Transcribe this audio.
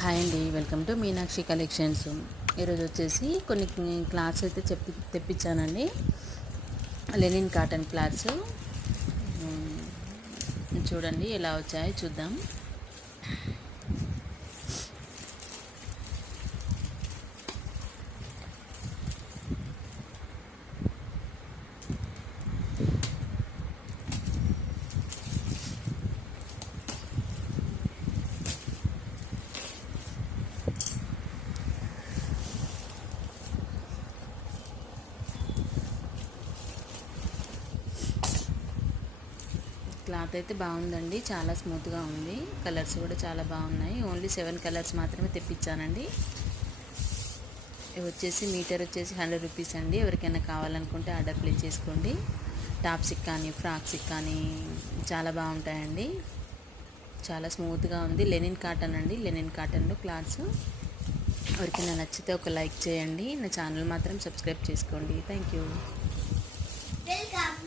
Hi అండి, welcome to Meenakshi collections. ఈరోజు వచ్చేసి కొన్ని క్లాత్స్ అయితే తెప్పించానండి. లెనిన్ కాటన్ క్లాత్స్ చూడండి ఎలా వచ్చాయో చూద్దాం. క్లాత్ అయితే బాగుందండి, చాలా స్మూత్గా ఉంది. కలర్స్ కూడా చాలా బాగున్నాయి. ఓన్లీ 7 కలర్స్ మాత్రమే తెప్పించానండి. ఇవి వచ్చేసి మీటర్ వచ్చేసి 100 రూపీస్ అండి. ఎవరికైనా కావాలనుకుంటే ఆర్డర్ ప్లేస్ చేసుకోండి. టాప్స్కి కానీ ఫ్రాక్స్కి కానీ చాలా బాగుంటాయండి. చాలా స్మూత్గా ఉంది. లెనిన్ కాటన్ అండి, లెనిన్ కాటన్లో క్లాత్స్. ఎవరికైనా నచ్చితే ఒక లైక్ చేయండి. నా ఛానల్ మాత్రం సబ్స్క్రైబ్ చేసుకోండి. Thank you. వెల్కమ్.